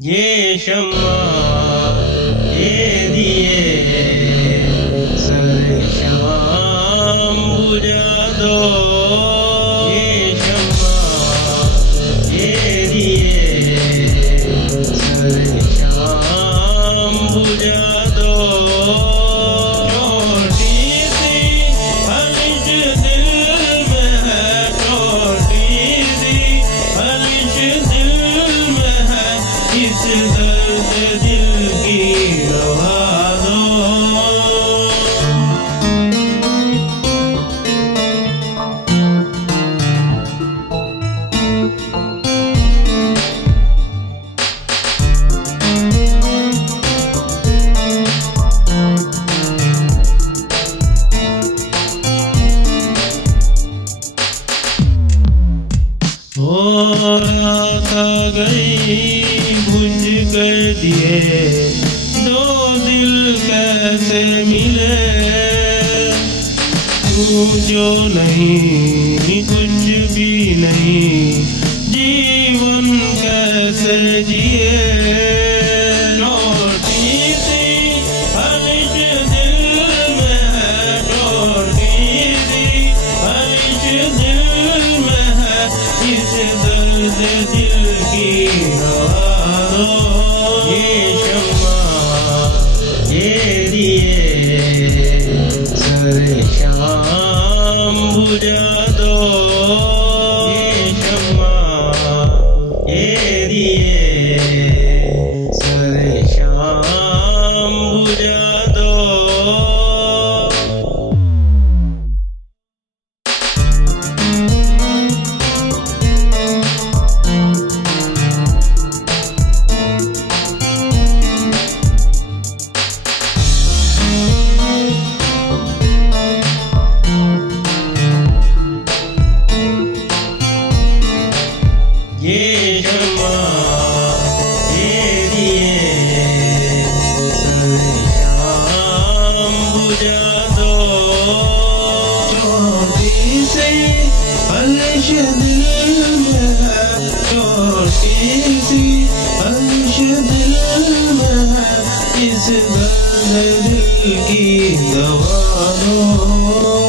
ये शम्मा ये दिए सर शाम बुझा दो। ये शम्मा ये दिए सर शाम बुझा दो। छोटी सी हलिश दिल में है, छोटी सी हलिश दिल में है, इस दर्द दिल की दवा दो। रात आ गई बुझ कर दिए दो दिल कैसे मिले। तू जो नहीं कुछ भी नहीं जीवन कैसे जिए। छोटी सी हलिश दिल में है, छोटी सी हलिश दिल में है, इस दर्द दिल की दवा दो। ये शम्मा ये दिए सर शाम बुझा दो। ये शम्मा ये दिए सर शाम बुझा दो। ये शम्मा ये दिए सर शाम बुझा दो। छोटी सी हलिश दिल में है, छोटी सी हलिश दिल में है, इस दर्द दिल की दवा दो।